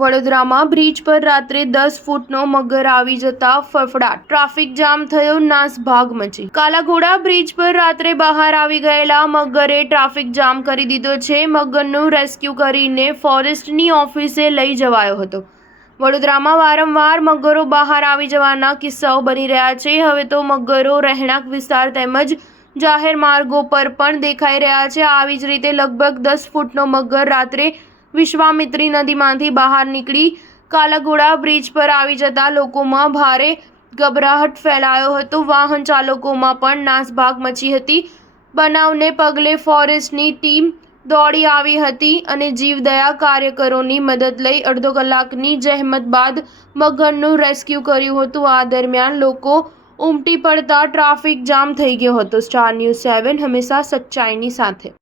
વડોદરામાં બ્રિજ પર રાત્રે 10 ફૂટનો મગર આવી જતા ફફડાટ, ટ્રાફિક જામ થયો, નાસભાગ મચી। કાલાઘોડા બ્રિજ પર રાત્રે બહાર આવી ગયેલા મગરે ટ્રાફિક જામ કરી દીધો છે। મગરનું રેસ્ક્યુ કરીને ફોરેસ્ટની ઓફિસે લઈ જવાયો હતો। વડોદરામાં વારંવાર મગરો બહાર આવી જવાના કિસ્સાઓ બની રહ્યા છે। હવે તો મગરો રહેણાંક વિસ્તાર તેમજ જાહેર માર્ગો પર પણ દેખાઈ રહ્યા છે। આવી જ રીતે લગભગ 10 ફૂટનો મગર રાત્રે વિશ્વામિત્રી નદીમાંથી બહાર નીકળી કાલાઘોડા બ્રિજ પર આવી જતા લોકોમાં ભારે ગભરાટ ફેલાયો હતો। વાહન ચાલકોમાં પણ નાસભાગ મચી હતી। બનાવને પગલે ફોરેસ્ટની ટીમ દોડી આવી હતી અને જીવદયા કાર્યકરોની મદદ લઈ અડધો કલાકની જહેમત બાદ મગરનું રેસ્ક્યુ કર્યું હતું। આ દરમિયાન લોકો ઉમટી પડતા ટ્રાફિક જામ થઈ ગયો હતો। સ્ટાર ન્યૂઝ 7 હંમેશા સચ્ચાઈની સાથે।